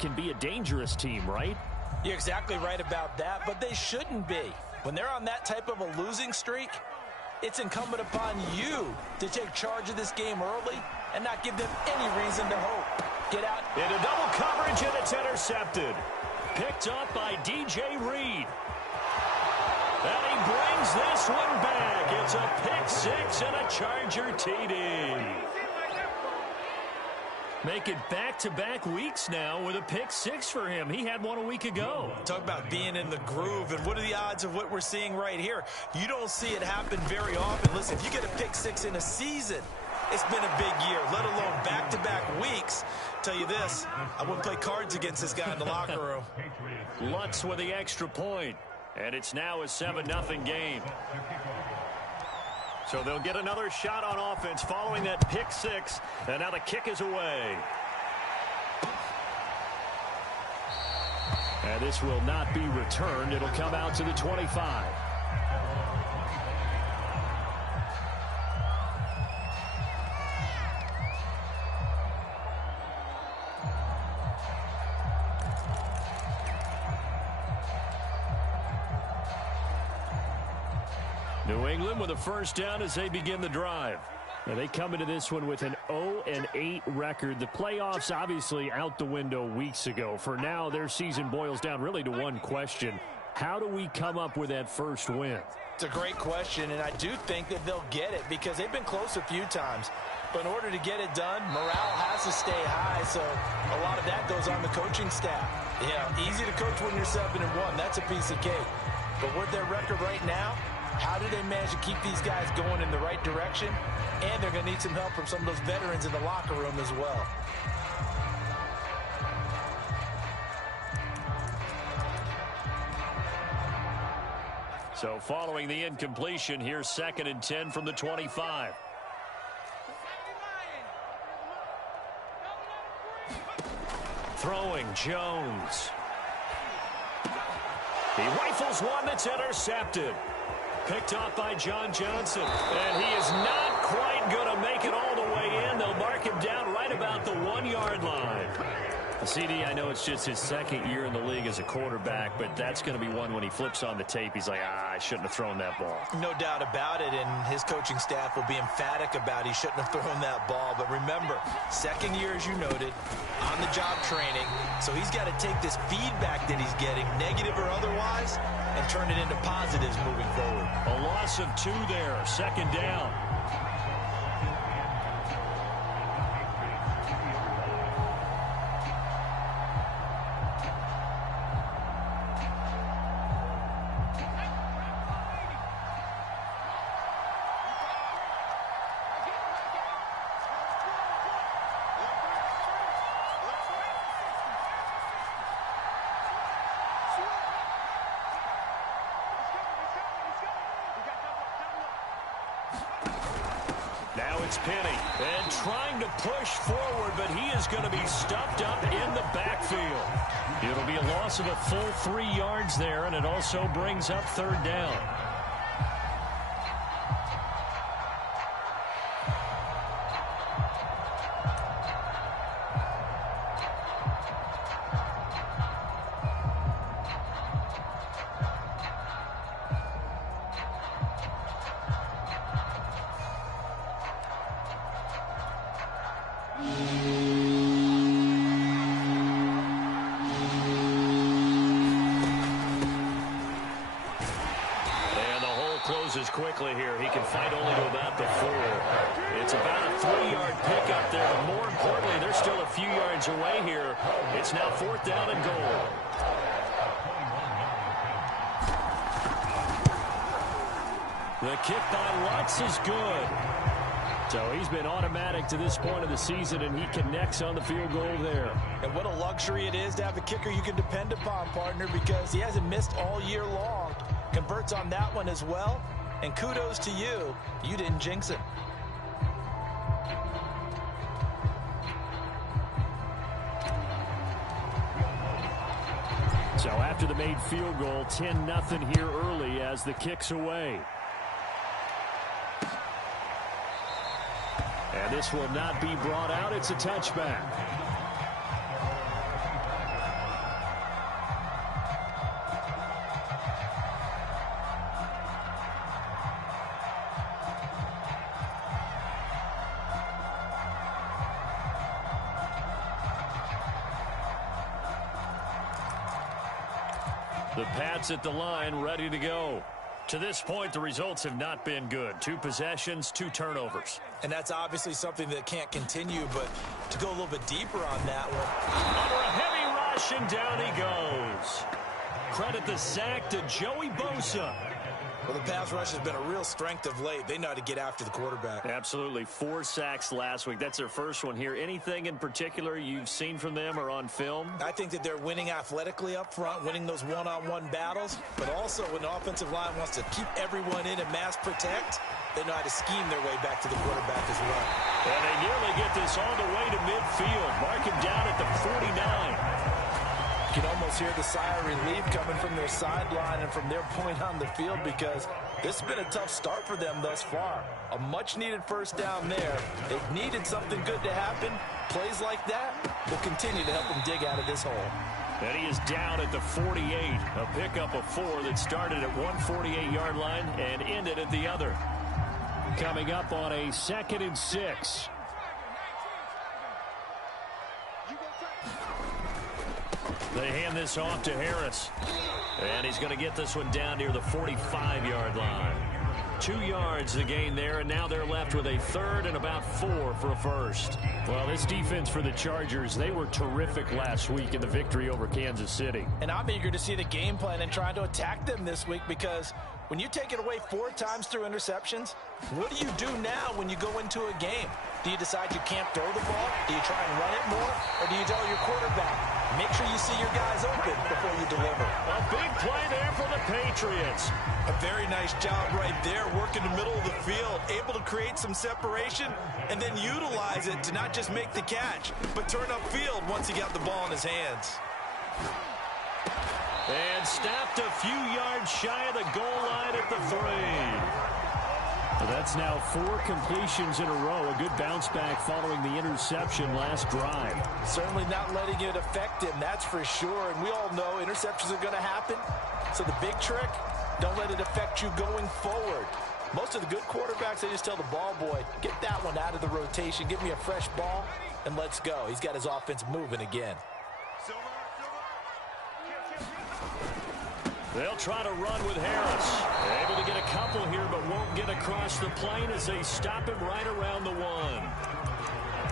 can be a dangerous team, right? You're exactly right about that, but they shouldn't be. When they're on that type of a losing streak, it's incumbent upon you to take charge of this game early and not give them any reason to hope. Get out. Into double coverage, and it's intercepted. Picked up by DJ Reed. And he brings this one back. It's a pick six and a Charger TD. Make it back-to-back weeks now with a pick six for him. He had one a week ago. Talk about being in the groove, and what are the odds of what we're seeing right here? You don't see it happen very often. Listen, if you get a pick six in a season, it's been a big year, let alone back-to-back weeks. Tell you this, I wouldn't play cards against this guy in the locker room. Lutz with the extra point, and it's now a 7-0 game. So they'll get another shot on offense following that pick six, and now the kick is away. And this will not be returned. It'll come out to the 25. New England with a first down as they begin the drive. Now they come into this one with an 0-8 record. The playoffs obviously out the window weeks ago. For now, their season boils down really to one question. How do we come up with that first win? It's a great question, and I do think that they'll get it because they've been close a few times. But in order to get it done, morale has to stay high, so a lot of that goes on the coaching staff. Yeah, easy to coach when you're 7-1. That's a piece of cake. But with their record right now, how do they manage to keep these guys going in the right direction? And they're going to need some help from some of those veterans in the locker room as well. So following the incompletion, here's 2nd and 10 from the 25. Throwing Jones. He rifles one that's intercepted. Picked off by John Johnson. And he is not quite going to make it all the way in. They'll mark him down right about the 1-yard line. CD, I know it's just his 2nd year in the league as a quarterback, but that's going to be one when he flips on the tape. He's like, I shouldn't have thrown that ball. No doubt about it, and his coaching staff will be emphatic about he shouldn't have thrown that ball. But remember, 2nd year, as you noted, on-the-job training. So he's got to take this feedback that he's getting, negative or otherwise, and turn it into positives moving forward. A loss of 2 there, 2nd down. Penny, and trying to push forward, but he is going to be stuffed up in the backfield. It'll be a loss of a full 3 yards there, and it also brings up 3rd down. Quickly here. He can fight only to about the 4. It's about a 3-yard pickup there, but more importantly, they're still a few yards away here. It's now 4th down and goal. The kick by Lutz is good. So he's been automatic to this point of the season, and he connects on the field goal there. And what a luxury it is to have a kicker you can depend upon, partner, because he hasn't missed all year long. Converts on that one as well. And kudos to you. You didn't jinx it. So after the made field goal, 10-0 here early as the kick's away. And this will not be brought out. It's a touchback. The Pats at the line, ready to go. To this point, the results have not been good. 2 possessions, 2 turnovers. And that's obviously something that can't continue, but to go a little bit deeper on that one. Under a heavy rush, and down he goes. Credit the sack to Joey Bosa. Well, the pass rush has been a real strength of late. They know how to get after the quarterback. Absolutely. 4 sacks last week. That's their first one here. Anything in particular you've seen from them or on film? I think that they're winning athletically up front, winning those one-on-one battles, but also when the offensive line wants to keep everyone in and mass protect, they know how to scheme their way back to the quarterback as well. And they nearly get this all the way to midfield. Mark him down at the 49. You can almost hear the sigh of relief coming from their sideline and from their point on the field, because this has been a tough start for them thus far. A much-needed first down there. They've needed something good to happen. Plays like that will continue to help them dig out of this hole. And he is down at the 48. A pickup of 4 that started at one 48-yard line and ended at the other. Coming up on a 2nd and 6. They hand this off to Harris. And he's going to get this one down near the 45-yard line. 2 yards the gain there, and now they're left with a 3rd and about 4 for a first. Well, this defense for the Chargers, they were terrific last week in the victory over Kansas City. And I'm eager to see the game plan and trying to attack them this week, because when you take it away 4 times through interceptions, what do you do now when you go into a game? Do you decide you can't throw the ball? Do you try and run it more? Or do you tell your quarterback, make sure you see your guys open before you deliver? A big play there for the Patriots. A very nice job right there, working the middle of the field, able to create some separation and then utilize it to not just make the catch, but turn upfield once he got the ball in his hands. And stopped a few yards shy of the goal line at the 3. That's now 4 completions in a row. A good bounce back following the interception last drive. Certainly not letting it affect him, that's for sure. And we all know interceptions are going to happen. So the big trick, don't let it affect you going forward. Most of the good quarterbacks, they just tell the ball boy, get that one out of the rotation, give me a fresh ball, and let's go. He's got his offense moving again. They'll try to run with Harris. Able to get a couple here, but won't get across the plane as they stop him right around the 1.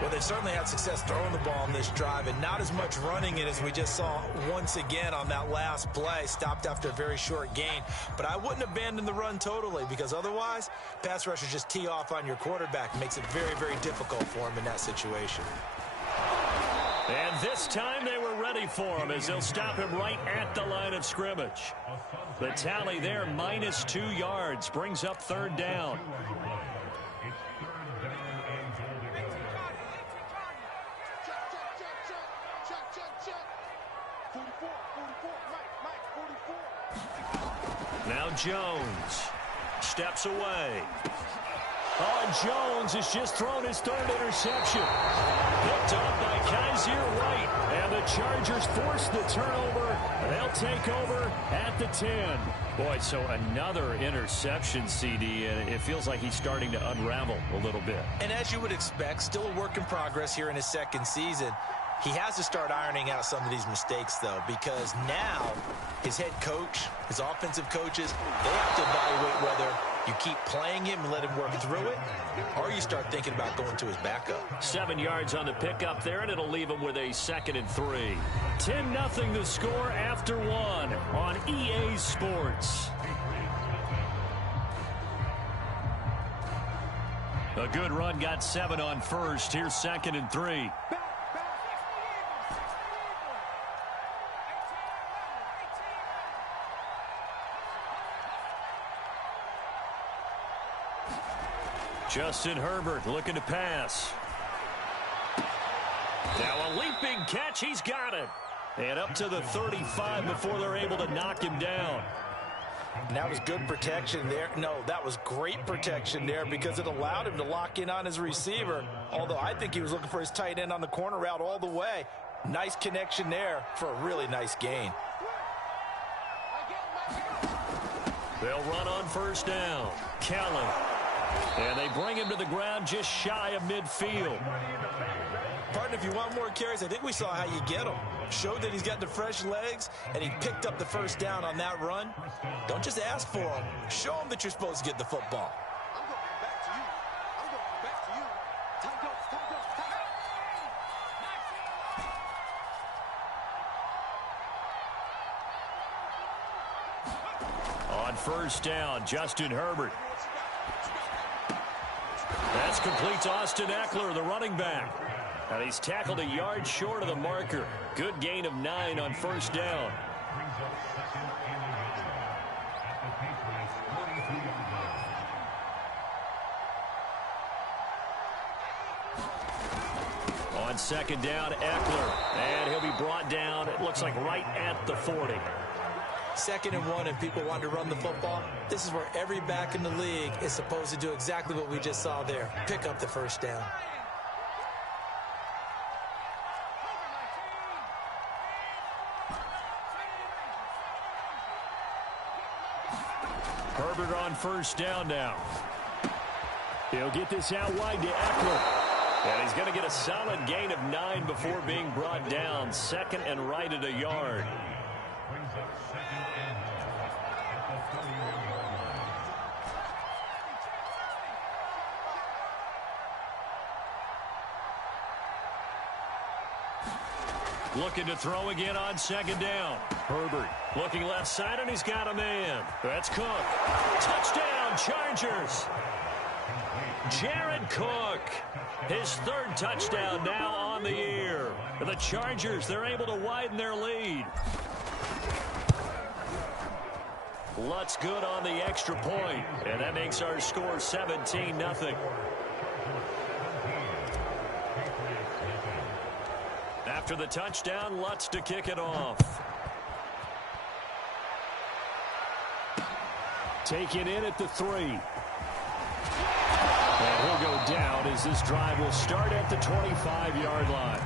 Well, they certainly had success throwing the ball on this drive, and not as much running it as we just saw once again on that last play. Stopped after a very short gain. But I wouldn't abandon the run totally, because otherwise, pass rushers just tee off on your quarterback. Makes it very, very difficult for him in that situation. And this time they were ready for him as they'll stop him right at the line of scrimmage. The tally there, minus 2 yards, brings up 3rd down. Now Jones steps away. Oh, and Jones has just thrown his 3rd interception. Picked up by Kaiser White. And the Chargers force the turnover. They'll take over at the 10. Boy, so another interception, CD, and it feels like he's starting to unravel a little bit. And as you would expect, still a work in progress here in his 2nd season. He has to start ironing out some of these mistakes, though, because now his head coach, his offensive coaches, they have to evaluate whether you keep playing him and let him work through it, or you start thinking about going to his backup. 7 yards on the pickup there, and it'll leave him with a 2nd and 3. 10-0 the score after 1 on EA Sports. A good run, got 7 on first. Here's 2nd and 3. Justin Herbert looking to pass. Now a leaping catch. He's got it. And up to the 35 before they're able to knock him down. And that was good protection there. No, that was great protection there because it allowed him to lock in on his receiver. Although I think he was looking for his tight end on the corner route all the way. Nice connection there for a really nice gain. They'll run on 1st down. Kelly And they bring him to the ground just shy of midfield. Partner, if you want more carries, I think we saw how you get them. Showed that he's got the fresh legs, and he picked up the first down on that run. Don't just ask for him. Show him that you're supposed to get the football. I'm going back to you. I'm going back to you. Tight goes, tight goes, tight goes. On first down, Justin Herbert. That's complete to Austin Eckler, the running back. And he's tackled a yard short of the marker. Good gain of 9 on first down. On second down, Eckler. And he'll be brought down, it looks like right at the 40. 2nd and 1, and people want to run the football. This is where every back in the league is supposed to do exactly what we just saw there. Pick up the first down. Herbert on first down now. He'll get this out wide to Eckler. And he's going to get a solid gain of 9 before being brought down. 2nd and right at a yard. Looking to throw again on 2nd down. Herbert looking left side, and he's got a man. That's Cook. Touchdown, Chargers. Jared Cook, his 3rd touchdown now on the year. The Chargers, they're able to widen their lead. Lutz good on the extra point, and that makes our score 17-0. After the touchdown, Lutz to kick it off. Taken in at the 3. And he'll go down as this drive will start at the 25-yard line.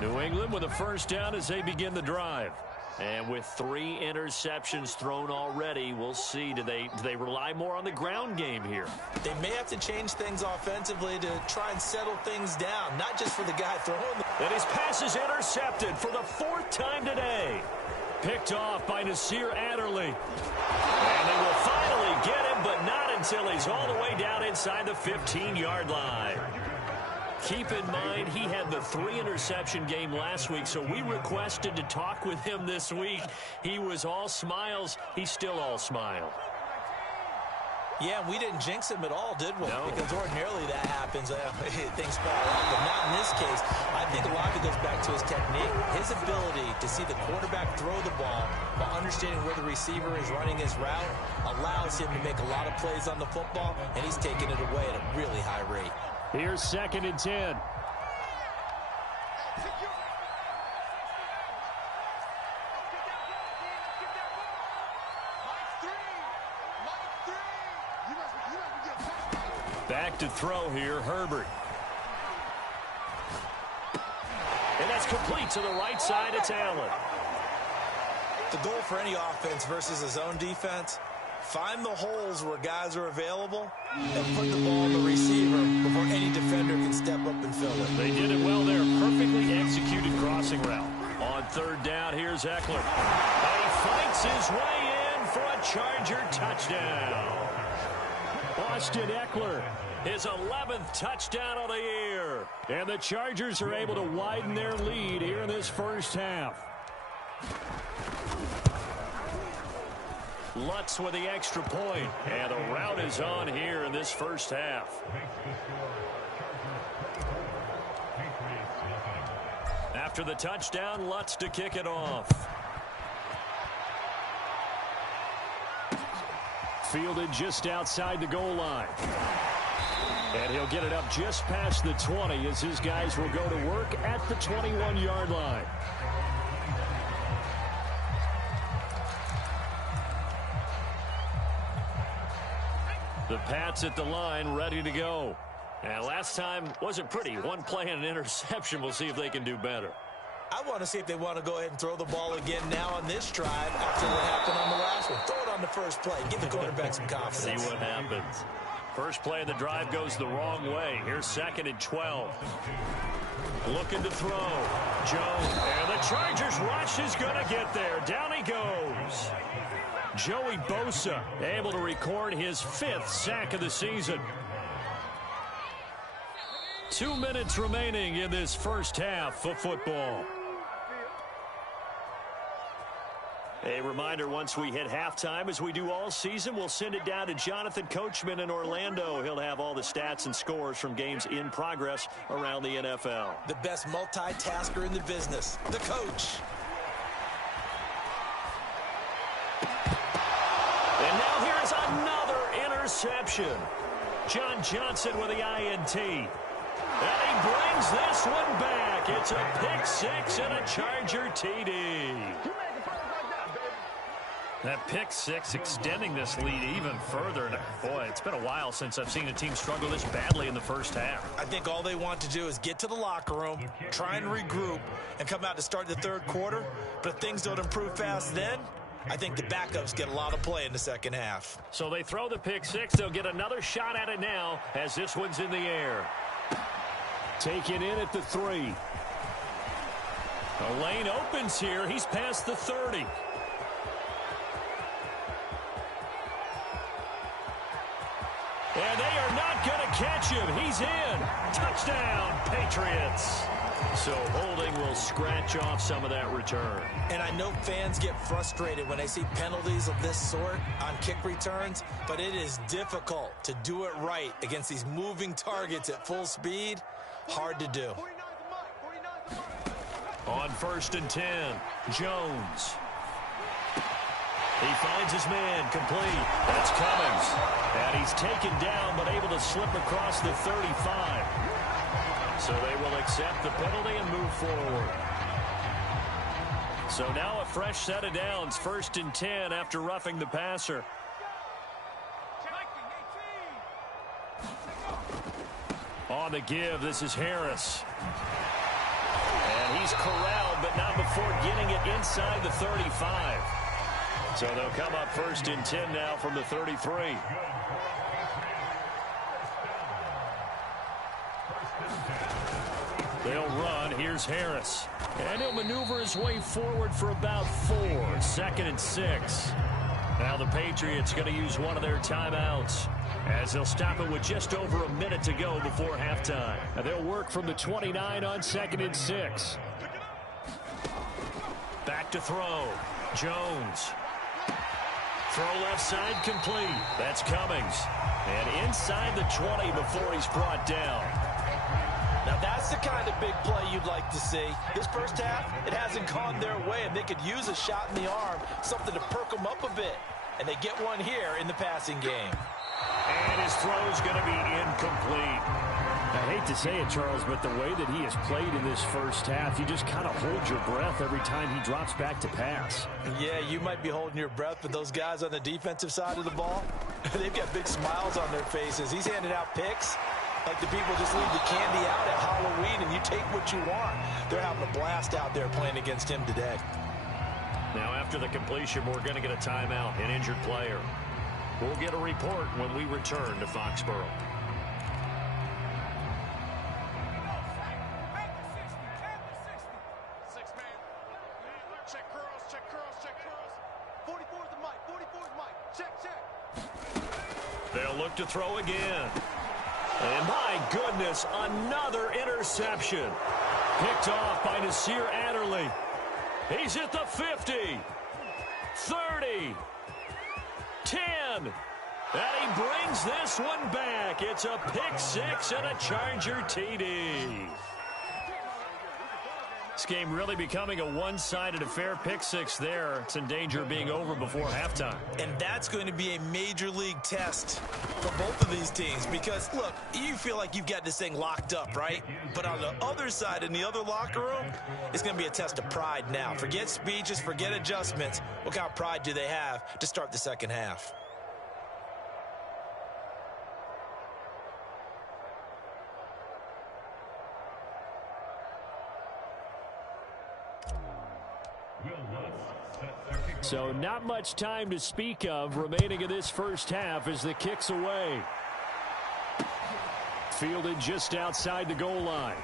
New England with a first down as they begin the drive. And with 3 interceptions thrown already, we'll see. Do they rely more on the ground game here? They may have to change things offensively to try and settle things down, not just for the guy throwing them. And his pass is intercepted for the 4th time today. Picked off by Nasir Adderley. And they will finally get him, but not until he's all the way down inside the 15-yard line. Keep in mind, he had the 3-interception game last week, so we requested to talk with him this week. He was all smiles. He's still all smile. Yeah, we didn't jinx him at all, did we? No. Because ordinarily that happens. Things fall off, but not in this case. I think a lot of it goes back to his technique. His ability to see the quarterback throw the ball while understanding where the receiver is running his route allows him to make a lot of plays on the football, and he's taking it away at a really high rate. Here's 2nd and 10. Back to throw here, Herbert. And that's complete to the right side. It's Allen. The goal for any offense versus a zone defense, find the holes where guys are available and put the ball on the receiver before any defender can step up and fill it. They did it well there. Perfectly executed crossing route. On 3rd down, here's Eckler. And he fights his way in for a Charger touchdown. Austin Eckler, his 11th touchdown of the year. And the Chargers are able to widen their lead here in this first half. Lutz with the extra point, and the route is on here in this first half. After the touchdown, Lutz to kick it off. Fielded just outside the goal line. And he'll get it up just past the 20 as his guys will go to work at the 21-yard line. The Pats at the line, ready to go. And last time wasn't pretty. One play and an interception. We'll see if they can do better. I want to see if they want to go ahead and throw the ball again now on this drive after what happened on the last one. Throw it on the first play. Give the quarterback some confidence. See what happens. First play of the drive goes the wrong way. Here's 2nd and 12. Looking to throw. Jones. And the Chargers rush is going to get there. Down he goes. Joey Bosa able to record his 5th sack of the season. 2 minutes remaining in this first half of football. A reminder, once we hit halftime, as we do all season, we'll send it down to Jonathan Coachman in Orlando. He'll have all the stats and scores from games in progress around the NFL. The best multitasker in the business, the coach. And now here is another interception. John Johnson with the INT. And he brings this one back. It's a pick six and a Charger TD. That pick six extending this lead even further. And boy, it's been a while since I've seen a team struggle this badly in the first half. I think all they want to do is get to the locker room, try and regroup, and come out to start the third quarter. But if things don't improve fast then, I think the backups get a lot of play in the second half. So they throw the pick six. They'll get another shot at it now as this one's in the air. Taken in at the 3. The lane opens here. He's past the 30. And they are not going to catch him. He's in. Touchdown, Patriots. So holding will scratch off some of that return. And I know fans get frustrated when they see penalties of this sort on kick returns, but it is difficult to do it right against these moving targets at full speed. Hard to do. On 1st and 10, Jones. He finds his man, complete. That's Cummings. And he's taken down, but able to slip across the 35. So they will accept the penalty and move forward. So now a fresh set of downs. 1st and 10 after roughing the passer. On the give, this is Harris. And he's corralled, but not before getting it inside the 35. So they'll come up 1st and 10 now from the 33. They'll run. Here's Harris. And he'll maneuver his way forward for about 4. 2nd and 6. Now the Patriots going to use one of their timeouts, as they'll stop it with just over a minute to go before halftime. And they'll work from the 29 on 2nd and 6. Back to throw. Jones. Throw left side complete. That's Cummings. And inside the 20 before he's brought down. Now that's the kind of big play you'd like to see. This first half, it hasn't gone their way, and they could use a shot in the arm, something to perk them up a bit. And they get one here in the passing game. And his throw is going to be incomplete. I hate to say it, Charles, but the way that he has played in this first half, you just kind of hold your breath every time he drops back to pass. Yeah, you might be holding your breath, but those guys on the defensive side of the ball, they've got big smiles on their faces. He's handing out picks like the people just leave the candy out at Halloween and you take what you want. They're having a blast out there playing against him today. Now after the completion, we're going to get a timeout, an injured player. We'll get a report when we return to Foxborough. Check curls, check curls, check curls. 44's the mic, 44's the mic. Check, check. They'll look to throw again. And my goodness, another interception. Picked off by Nasir Adderley. He's at the 50, 30, 10. And he brings this one back. It's a pick six and a Charger TD. This game really becoming a one-sided affair. Pick six there. It's in danger of being over before halftime. And that's going to be a major league test for both of these teams because, look, you feel like you've got this thing locked up, right? But on the other side, in the other locker room, it's going to be a test of pride now. Forget speeches, forget adjustments. What kind of pride do they have to start the second half? So not much time to speak of remaining in this first half as the kick's away. Fielded just outside the goal line.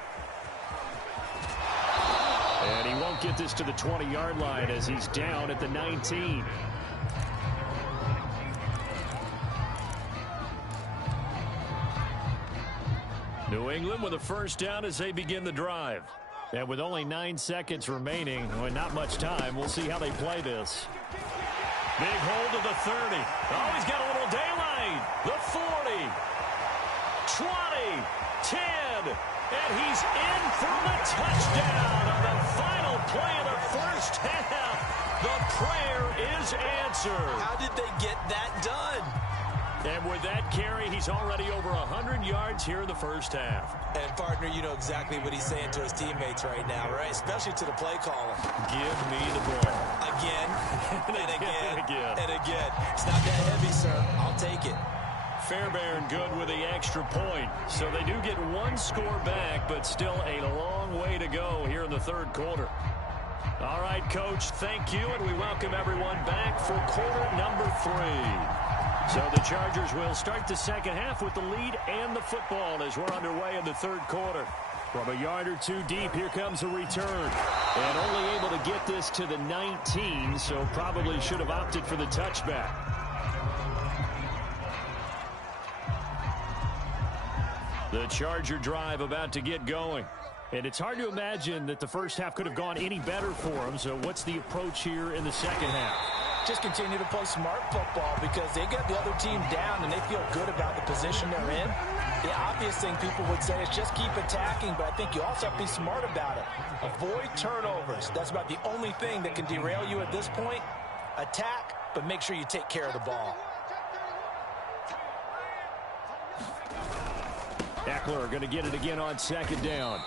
And he won't get this to the 20-yard line as he's down at the 19. New England with a first down as they begin the drive. And with only 9 seconds remaining, well, not much time, we'll see how they play this. Big hold of the 30. Oh, he's got a little daylight. The 40. 20. 10. And he's in for the touchdown on the final play of the first half. The prayer is answered. How did they get that done? And with that carry, he's already over 100 yards here in the first half. And, partner, you know exactly what he's saying to his teammates right now, right? Especially to the play caller. Give me the ball. Again, and again, again. and again. It's not that heavy, sir. I'll take it. Fairbairn good with the extra point. So they do get one score back, but still a long way to go here in the third quarter. All right, Coach, thank you, and we welcome everyone back for quarter number 3. So the Chargers will start the second half with the lead and the football as we're underway in the third quarter. From a yard or two deep, here comes a return. And only able to get this to the 19, so probably should have opted for the touchback. The Charger drive about to get going. And it's hard to imagine that the first half could have gone any better for them. So what's the approach here in the second half? Just continue to play smart football because they got the other team down and they feel good about the position they're in. The obvious thing people would say is just keep attacking, but I think you also have to be smart about it. Avoid turnovers. That's about the only thing that can derail you at this point. Attack, but make sure you take care of the ball. Eckler going to get it again on second down.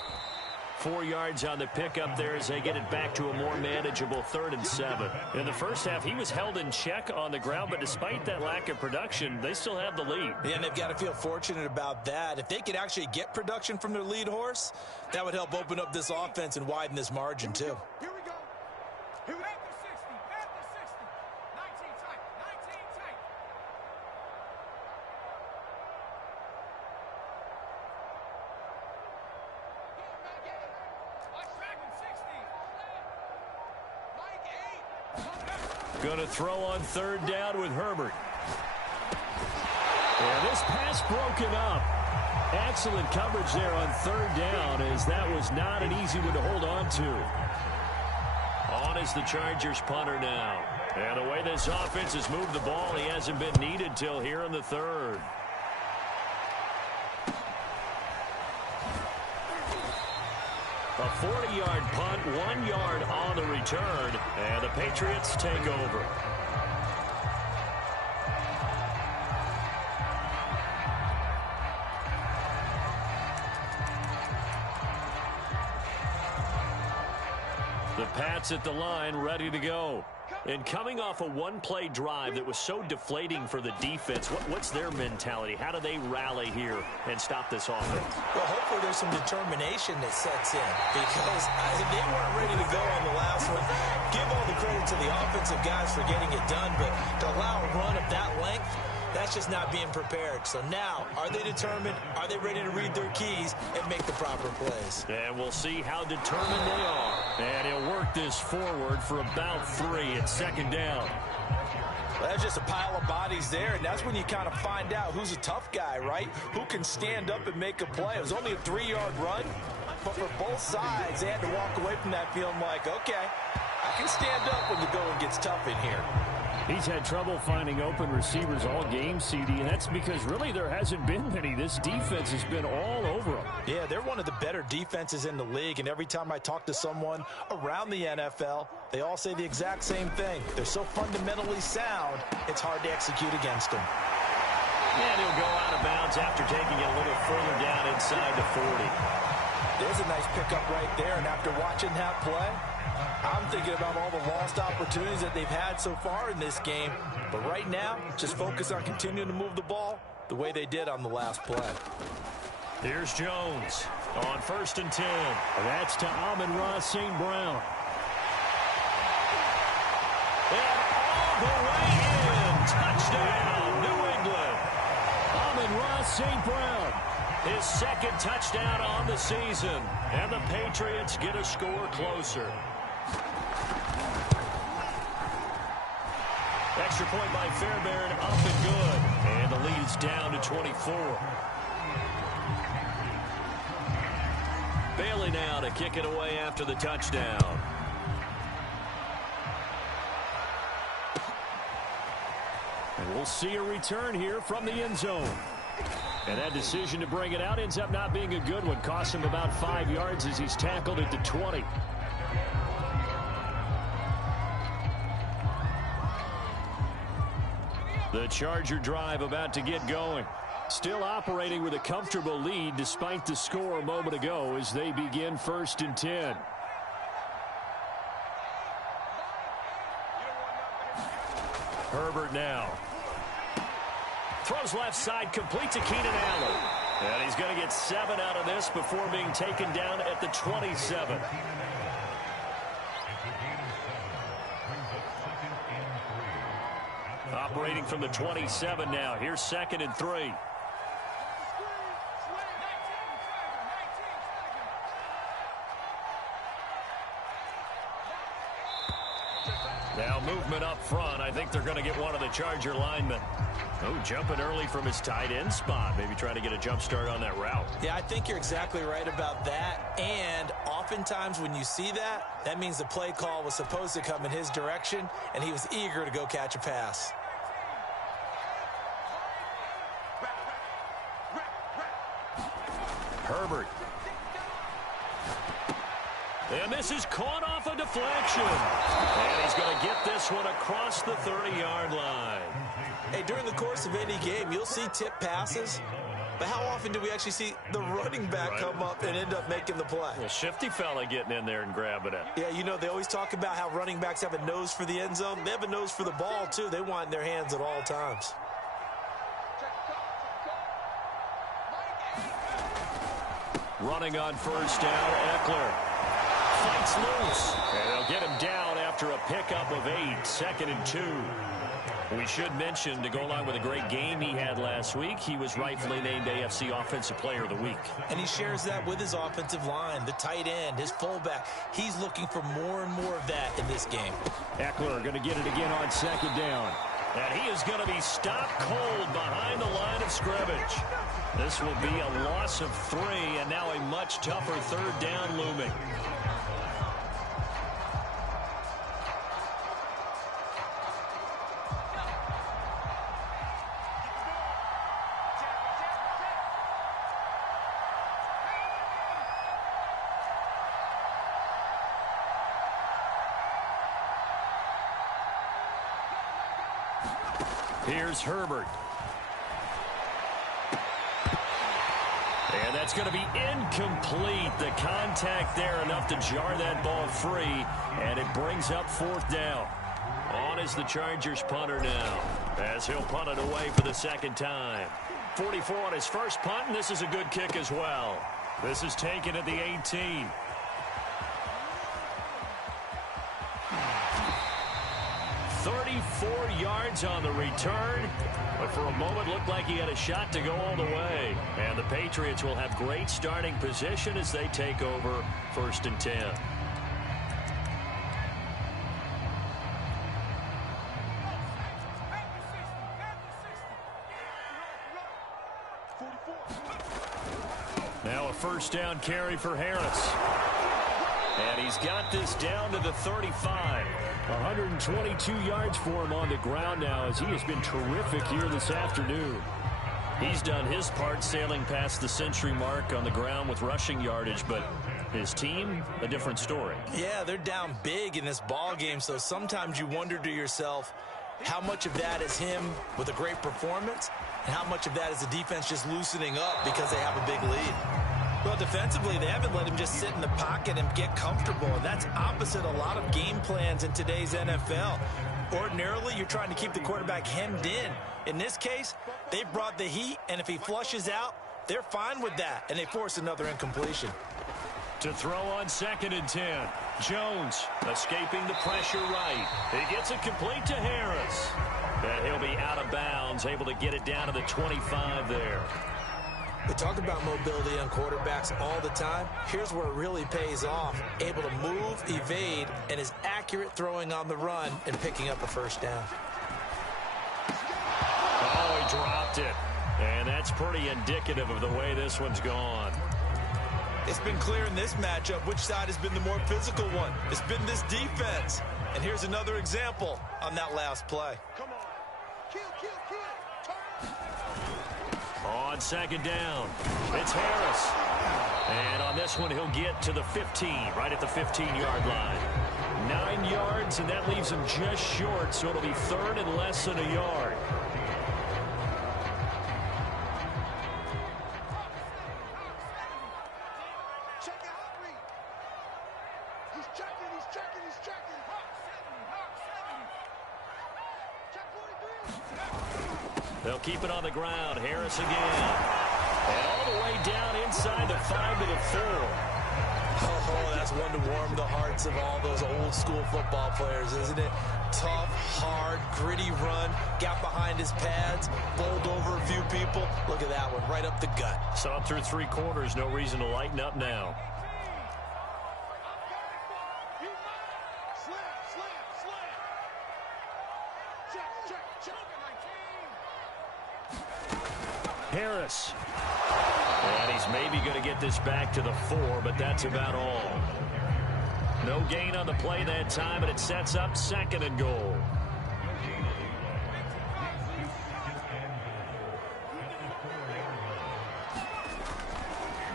4 yards on the pickup there as they get it back to a more manageable 3rd and 7. In the first half, he was held in check on the ground, but despite that lack of production, they still have the lead. Yeah, and they've got to feel fortunate about that. If they could actually get production from their lead horse, that would help open up this offense and widen this margin too. Here we go. Here we go. At the 60. 19 tight. 19 tight. Going to throw on 3rd down with Herbert. And this pass broken up. Excellent coverage there on 3rd down as that was not an easy one to hold on to. On is the Chargers punter now. And the way this offense has moved the ball, he hasn't been needed till here in the 3rd. A 40-yard punt, 1 yard on the return, and the Patriots take over. The Pats at the line, ready to go. And coming off a one-play drive that was so deflating for the defense, what's their mentality? How do they rally here and stop this offense? Well, hopefully there's some determination that sets in because they weren't ready to go on the last one. Give all the credit to the offensive guys for getting it done, but to allow a run of that length, that's just not being prepared. So now, are they determined? Are they ready to read their keys and make the proper plays? And we'll see how determined they are. And he'll work this forward for about 3 at 2nd down. Well, that's just a pile of bodies there, and that's when you kind of find out who's a tough guy, right? Who can stand up and make a play. It was only a 3-yard run, but for both sides, they had to walk away from that feeling like, okay, I can stand up when the going gets tough in here. He's had trouble finding open receivers all game, CD, and that's because really there hasn't been many. This defense has been all over them. Yeah, they're one of the better defenses in the league, and every time I talk to someone around the NFL, they all say the exact same thing. They're so fundamentally sound, it's hard to execute against them. And he'll go out of bounds after taking it a little further down inside the 40. There's a nice pickup right there, and after watching that play, I'm thinking about all the lost opportunities that they've had so far in this game. But right now, just focus on continuing to move the ball the way they did on the last play. Here's Jones on 1st and 10. That's to Amon-Ra St. Brown. And the way in. Touchdown, New England. Amon-Ra St. Brown. His second touchdown on the season. And the Patriots get a score closer. Extra point by Fairbairn, up and good. And the lead is down to 24. Bailey now to kick it away after the touchdown. And we'll see a return here from the end zone. And that decision to bring it out ends up not being a good one. Costs him about 5 yards as he's tackled at the 20. The Charger drive about to get going. Still operating with a comfortable lead despite the score a moment ago as they begin 1st and 10. Herbert now. Throws left side, complete to Keenan Allen. And he's going to get 7 out of this before being taken down at the 27. Operating from the 27 now. Here's 2nd and 3. Now movement up front. I think they're going to get one of the Charger linemen. Oh, jumping early from his tight end spot. Maybe trying to get a jump start on that route. Yeah, I think you're exactly right about that. And oftentimes when you see that, that means the play call was supposed to come in his direction, and he was eager to go catch a pass. Herbert. And this is caught off a deflection. And he's going to get this one across the 30-yard line. Hey, during the course of any game, you'll see tip passes. But how often do we actually see the running back come up and end up making the play? A shifty fella getting in there and grabbing it. Yeah, you know, they always talk about how running backs have a nose for the end zone. They have a nose for the ball, too. They want it in their hands at all times. Running on 1st down, Eckler fights loose. And they'll get him down after a pickup of 8, 2nd and 2. We should mention, to go along with a great game he had last week, he was rightfully named AFC Offensive Player of the Week. And he shares that with his offensive line, the tight end, his fullback. He's looking for more and more of that in this game. Eckler going to get it again on 2nd down. And he is going to be stopped cold behind the line of scrimmage. This will be a loss of 3, and now a much tougher 3rd down looming. Here's Herbert. And that's going to be incomplete. The contact there enough to jar that ball free. And it brings up 4th down. On is the Chargers punter now, as he'll punt it away for the 2nd time. 44 on his first punt, and this is a good kick as well. This is taken at the 18. Yards on the return, but for a moment looked like he had a shot to go all the way. And the Patriots will have great starting position as they take over 1st and 10. Now a 1st down carry for Harris. And he's got this down to the 35. 122 yards for him on the ground now, as he has been terrific here this afternoon. He's done his part sailing past the century mark on the ground with rushing yardage, but his team, a different story. Yeah, they're down big in this ball game, so sometimes you wonder to yourself how much of that is him with a great performance and how much of that is the defense just loosening up because they have a big lead. Well, defensively, they haven't let him just sit in the pocket and get comfortable. And that's opposite a lot of game plans in today's NFL. Ordinarily, you're trying to keep the quarterback hemmed in. In this case, they brought the heat, and if he flushes out, they're fine with that, and they force another incompletion. To throw on 2nd and 10. Jones escaping the pressure right. He gets it complete to Harris. And he'll be out of bounds, able to get it down to the 25 there. We talk about mobility on quarterbacks all the time. Here's where it really pays off. Able to move, evade, and is accurate throwing on the run and picking up a first down. Oh, he dropped it. And that's pretty indicative of the way this one's gone. It's been clear in this matchup which side has been the more physical one. It's been this defense. And here's another example on that last play. Come on. Kill, kill, kill. Turn. On 2nd down, it's Harris. And on this one, he'll get to the 15, right at the 15-yard line. 9 yards, and that leaves him just short, so it'll be 3rd and less than a yard. Check it out, Reed. He's checking, he's checking, he's checking. Check 43. They'll keep it on the ground. Harris again. And all the way down inside the 5 to the 4. Oh, that's one to warm the hearts of all those old school football players, isn't it? Tough, hard, gritty run. Got behind his pads, bowled over a few people. Look at that one, right up the gut. Saw it through 3 quarters. No reason to lighten up now. Slam, slam, slam. Check, check, check. Harris. And he's maybe going to get this back to the 4, but that's about all. No gain on the play that time, and it sets up 2nd and goal.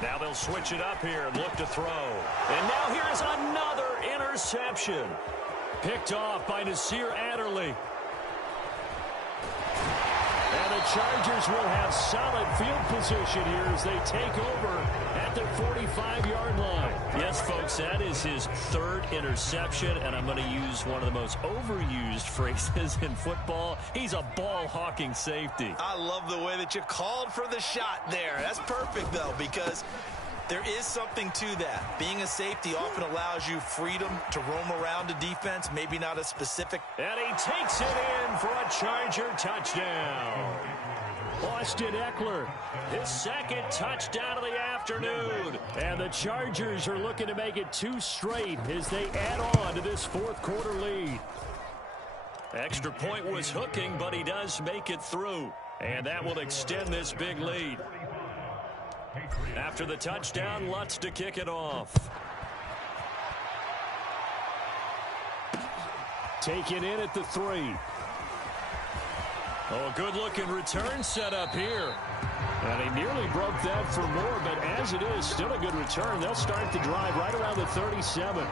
Now they'll switch it up here and look to throw. And now here's another interception. Picked off by Nasir Adderley. And the Chargers will have solid field position here as they take over at the 45-yard line. Yes, folks, that is his 3rd interception, and I'm going to use one of the most overused phrases in football. He's a ball-hawking safety. I love the way that you called for the shot there. That's perfect, though, because there is something to that. Being a safety often allows you freedom to roam around a defense, maybe not a specific. And he takes it in for a Charger touchdown. Austin Eckler, his 2nd touchdown of the afternoon. And the Chargers are looking to make it 2 straight as they add on to this 4th quarter lead. Extra point was hooking, but he does make it through. And that will extend this big lead. After the touchdown, Lutz to kick it off. Taken in at the 3. Oh, good-looking return set up here. And he nearly broke that for more, but as it is, still a good return. They'll start the drive right around the 37.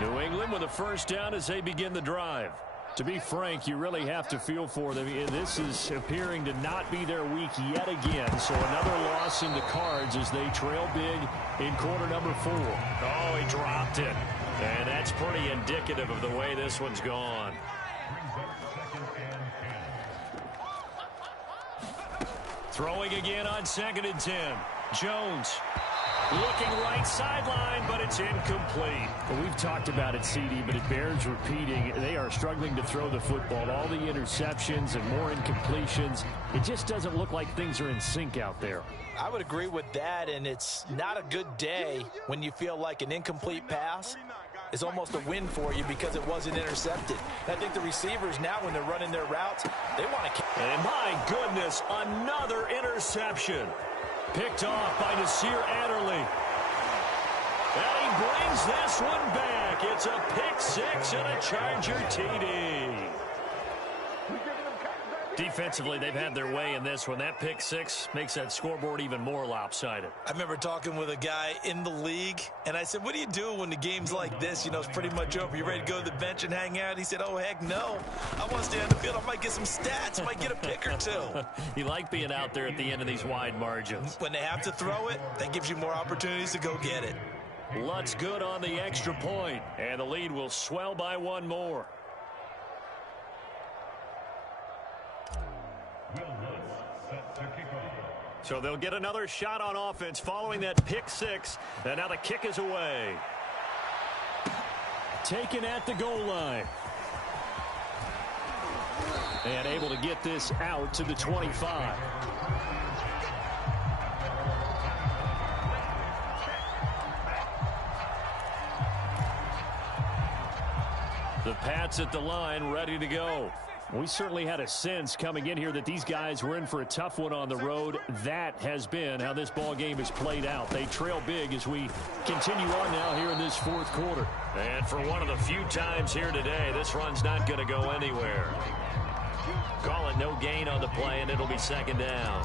New England with a first down as they begin the drive. To be frank, you really have to feel for them. This is appearing to not be their week yet again. So another loss in the cards as they trail big in quarter number 4. Oh, he dropped it. And that's pretty indicative of the way this one's gone. Throwing again on 2nd and 10. Jones. Looking right sideline, but it's incomplete. Well, we've talked about it, CD, but it bears repeating. They are struggling to throw the football. All the interceptions and more incompletions. It just doesn't look like things are in sync out there. I would agree with that, and it's not a good day when you feel like an incomplete pass is almost a win for you because it wasn't intercepted. I think the receivers now, when they're running their routes, they want to. And my goodness, another interception. Picked off by Nasir Adderley. And he brings this one back. It's a pick 6 and a Charger TD. Defensively, they've had their way in this one. That pick 6 makes that scoreboard even more lopsided. I remember talking with a guy in the league, and I said, what do you do when the game's like this? You know, it's pretty much over. You ready to go to the bench and hang out? He said, oh, heck no. I want to stay on the field. I might get some stats. I might get a pick or 2. You like being out there at the end of these wide margins. When they have to throw it, that gives you more opportunities to go get it. Lutz good on the extra point, and the lead will swell by 1 more. Will Lutz set to So they'll get another shot on offense following that pick six. And now the kick is away. Taken at the goal line. And able to get this out to the 25. The Pats at the line, ready to go. We certainly had a sense coming in here that these guys were in for a tough one on the road. That has been how this ball game has played out. They trail big as we continue on now here in this fourth quarter. And for one of the few times here today, this run's not going to go anywhere. Call it no gain on the play, and it'll be second down.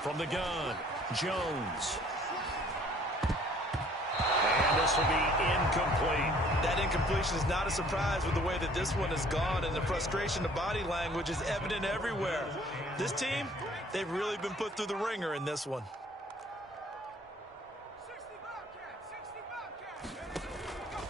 From the gun, Jones. And this will be incomplete. That incompletion is not a surprise with the way that this one has gone, and the frustration, the body language is evident everywhere. This team, they've really been put through the ringer in this one.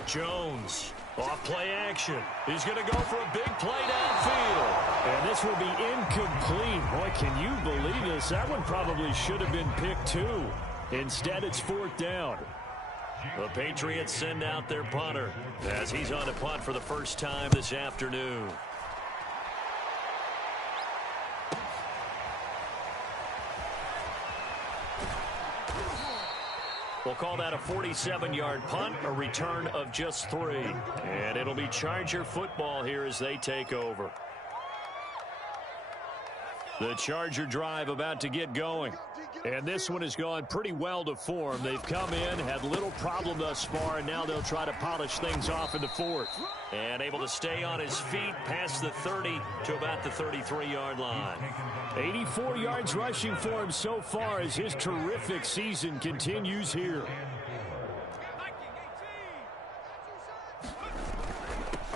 Jones, off play action. He's going to go for a big play downfield. And this will be incomplete. Boy, can you believe this? That one probably should have been picked too. Instead, it's fourth down. The Patriots send out their punter as he's on a punt for the first time this afternoon. We'll call that a 47-yard punt, a return of just 3. And it'll be Charger football here as they take over. The Charger drive about to get going. And this one has gone pretty well to form. They've come in, had little problem thus far, and now they'll try to polish things off in the fourth. And able to stay on his feet past the 30 to about the 33-yard line. 84 yards rushing for him so far as his terrific season continues here.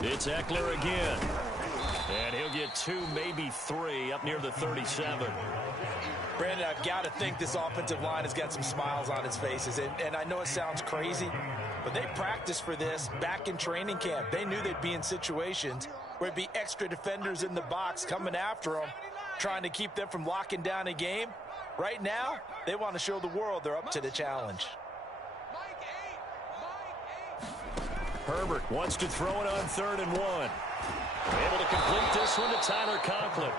It's Eckler again. And he'll get 2, maybe 3 up near the 37. Brandon, I've got to think this offensive line has got some smiles on its faces. And I know it sounds crazy, but they practiced for this back in training camp. They knew they'd be in situations where it'd be extra defenders in the box coming after them, trying to keep them from locking down a game. Right now, they want to show the world they're up to the challenge. Herbert wants to throw it on 3rd and 1. Able to complete this one to Tyler Conklin.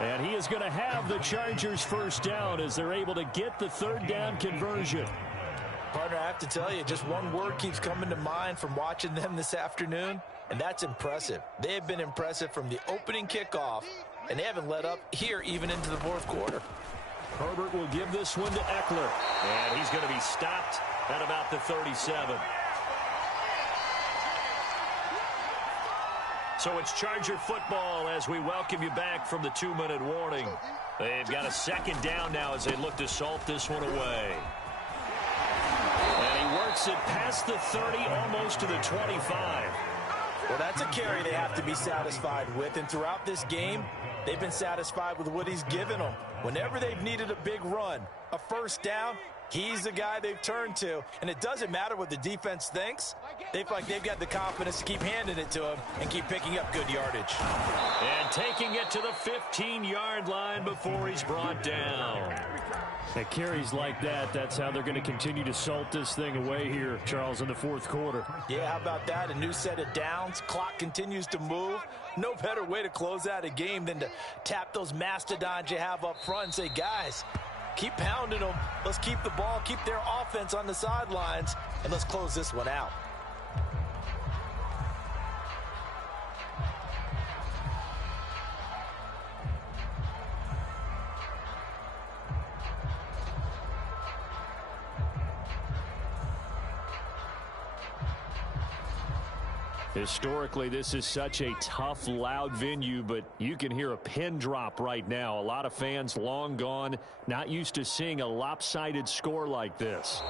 And he is going to have the Chargers first down as they're able to get the 3rd down conversion. Partner, I have to tell you, just one word keeps coming to mind from watching them this afternoon, and that's impressive. They have been impressive from the opening kickoff, and they haven't let up here even into the fourth quarter. Herbert will give this one to Eckler. And he's going to be stopped at about the 37. So it's Charger football as we welcome you back from the 2-minute warning. They've got a second down now as they look to salt this one away. And he works it past the 30, almost to the 25. Well, that's a carry they have to be satisfied with. And throughout this game, they've been satisfied with what he's given them. Whenever they've needed a big run, a first down, he's the guy they've turned to. And it doesn't matter what the defense thinks. They feel like they've got the confidence to keep handing it to him and keep picking up good yardage. And taking it to the 15-yard line before he's brought down. At carries like that, that's how they're going to continue to salt this thing away here, Charles, in the fourth quarter. Yeah, how about that? A new set of downs. Clock continues to move. No better way to close out a game than to tap those mastodons you have up front and say, guys, keep pounding them. Let's keep the ball, keep their offense on the sidelines, and let's close this one out. Historically, this is such a tough, loud venue, but you can hear a pin drop right now. A lot of fans long gone, not used to seeing a lopsided score like this.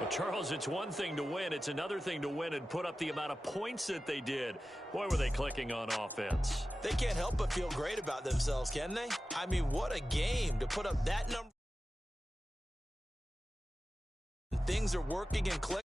Well, Charles, it's one thing to win. It's another thing to win and put up the amount of points that they did. Boy, were they clicking on offense. They can't help but feel great about themselves, can they? I mean, what a game to put up that number. things are working and clicking.